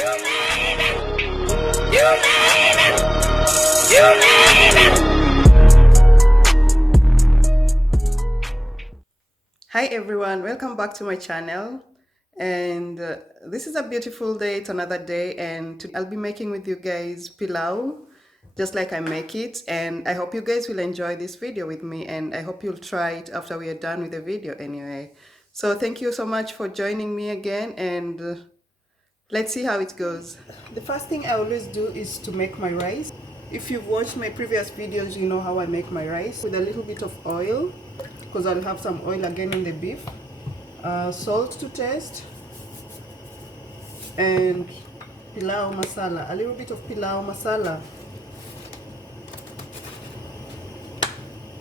You name it. You name it. You name it. Hi everyone, welcome back to my channel. And this is a beautiful day. It's another day, and I'll be making with you guys pilau, just like I make it. And I hope you guys will enjoy this video with me, and I hope you'll try it after we are done with the video anyway. So thank you so much for joining me again, and let's see how it goes. The first thing I always do is to make my rice. If you've watched my previous videos, you know how I make my rice, with a little bit of oil, because I'll have some oil again in the beef, salt to taste, and pilau masala, a little bit of pilau masala,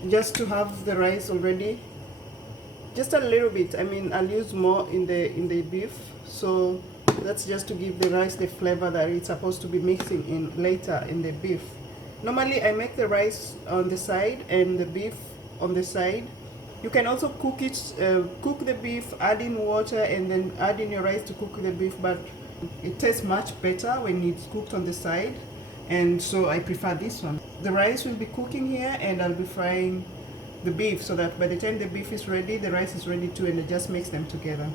just to have the rice already, just a little bit. I mean, I'll use more in the beef, so that's just to give the rice the flavor that it's supposed to be mixing in later in the beef. Normally I make the rice on the side and the beef on the side. You can also cook it, cook the beef, add in water, and then add in your rice to cook the beef, but it tastes much better when it's cooked on the side, and so I prefer this one. The rice will be cooking here, and I'll be frying the beef, so that by the time the beef is ready, the rice is ready too, and I just mix them together.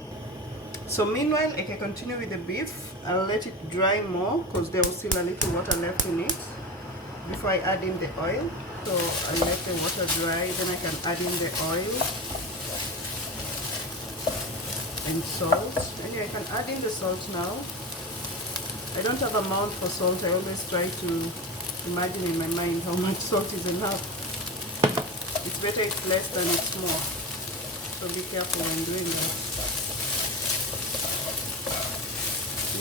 So meanwhile, I can continue with the beef. I'll let it dry more, because there was still a little water left in it before I add in the oil. So I'll let the water dry, then I can add in the oil and salt. Anyway, I can add in the salt now. I don't have a amount for salt. I always try to imagine in my mind how much salt is enough. It's better it's less than it's more. So be careful when doing that.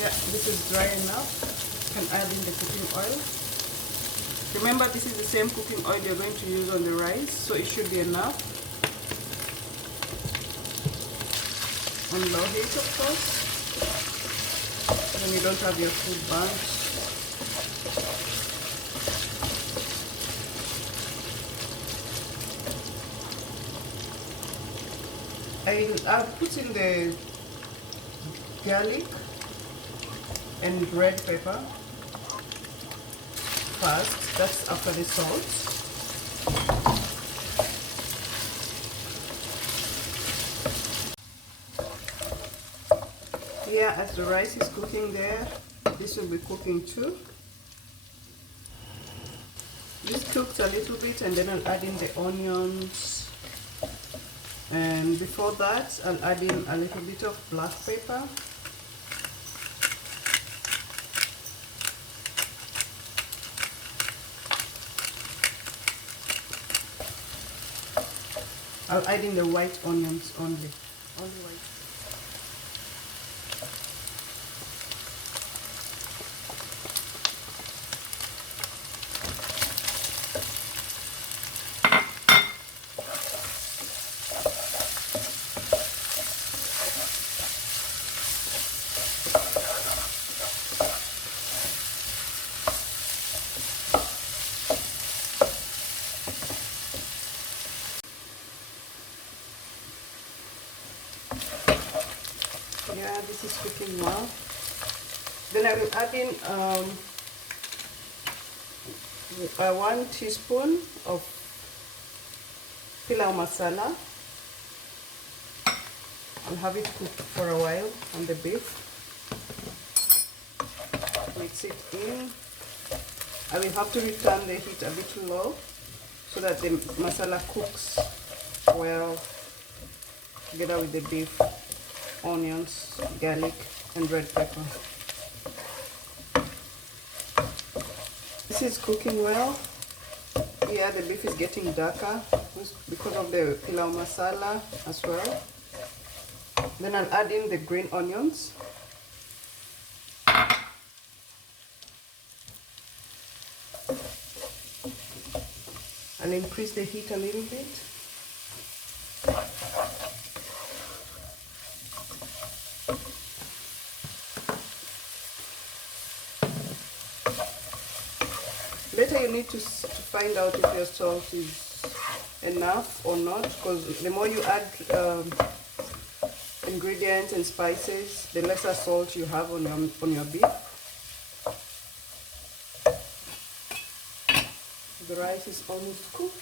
Yeah, this is dry enough. You can add in the cooking oil. Remember, this is the same cooking oil you're going to use on the rice, so it should be enough. On low heat, of course, then you don't have your food burnt. I'll put in the garlic and red pepper first. That's after the salt. Yeah, as the rice is cooking there, this will be cooking too. This cooks a little bit, and then I'll add in the onions. And before that, I'll add in a little bit of black pepper. I'll add in the white onions only white. Yeah, this is cooking well. Then I will add in 1 teaspoon of pilau masala. I'll have it cook for a while on the beef. Mix it in. I will have to return the heat a bit low so that the masala cooks well together with the beef, onions, garlic, and red pepper. This is cooking well. Yeah, the beef is getting darker because of the pilau masala as well. Then I'll add in the green onions. I'll increase the heat a little bit. Later you need to find out if your salt is enough or not, because the more you add ingredients and spices, the lesser salt you have on your beef. The rice is almost cooked.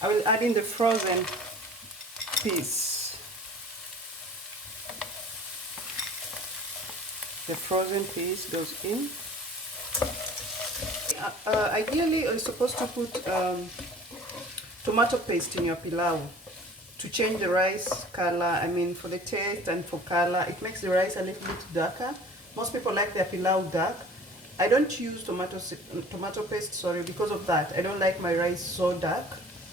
I will add in the frozen peas. The frozen peas goes in. Ideally, you're supposed to put tomato paste in your pilau to change the rice color. I mean, for the taste and for color, it makes the rice a little bit darker. Most people like their pilau dark. I don't use tomato paste, sorry, because of that. I don't like my rice so dark.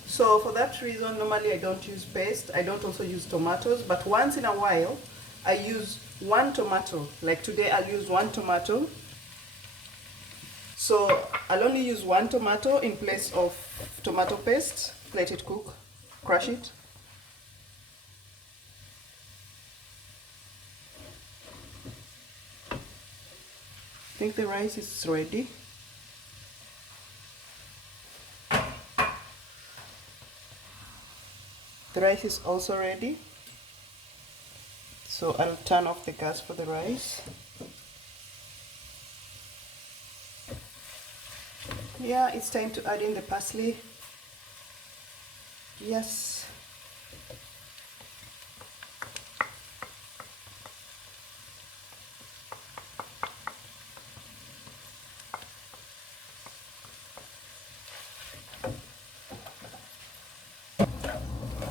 So for that reason, normally I don't use paste. I don't also use tomatoes, but once in a while, I use one tomato. Like today, I'll use one tomato. So I'll only use one tomato in place of tomato paste. Let it cook, crush it. I think the rice is ready. The rice is also ready. So I'll turn off the gas for the rice. Yeah, it's time to add in the parsley. Yes.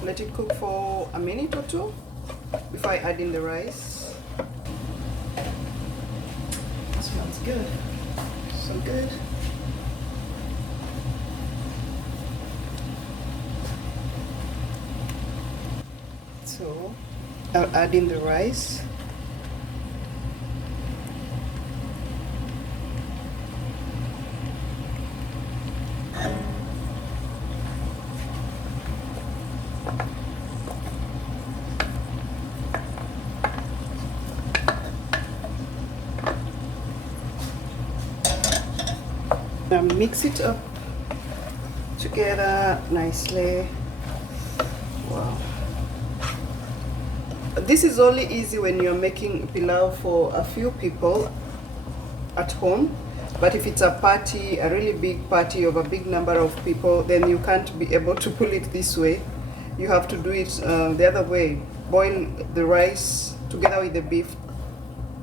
Let it cook for a minute or two before I add in the rice. It smells good. So good. So I'll add in the rice. Now mix it up together nicely. Wow. This is only easy when you're making pilau for a few people at home, but if it's a party, a really big party of a big number of people, then you can't be able to pull it this way. You have to do it the other way. Boil the rice together with the beef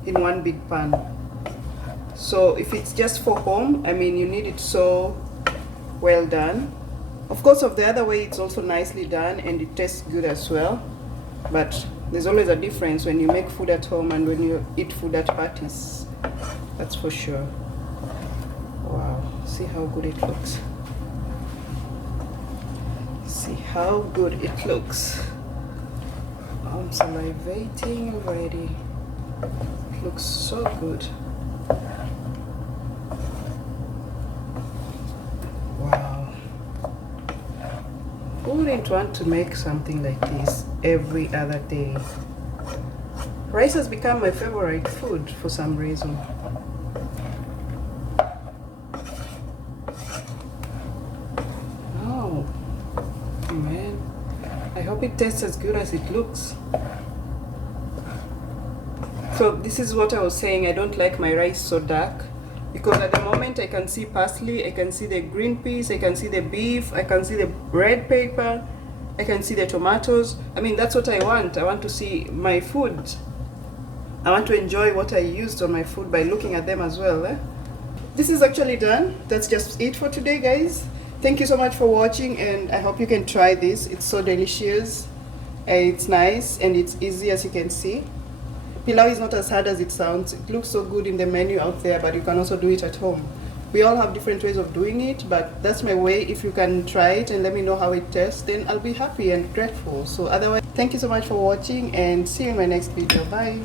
in one big pan. So if it's just for home, I mean, you need it so well done. Of course, of the other way, it's also nicely done and it tastes good as well. But there's always a difference when you make food at home and when you eat food at parties. That's for sure. Wow, see how good it looks. See how good it looks. I'm salivating already. It looks so good. Wow. Who wouldn't want to make something like this every other day? Rice has become my favorite food for some reason. Oh, man. I hope it tastes as good as it looks. So this is what I was saying. I don't like my rice so dark because at the moment I can see parsley, I can see the green peas, I can see the beef, I can see the red pepper, I can see the tomatoes. I mean, that's what I want. I want to see my food. I want to enjoy what I used on my food by looking at them as well. This is actually done. That's just it for today, guys. Thank you so much for watching, and I hope you can try this. It's so delicious, and it's nice, and it's easy, as you can see. Pilau is not as hard as it sounds. It looks so good in the menu out there, but you can also do it at home. We all have different ways of doing it, but that's my way. If you can try it and let me know how it tastes, then I'll be happy and grateful. So otherwise, thank you so much for watching, and see you in my next video. Bye.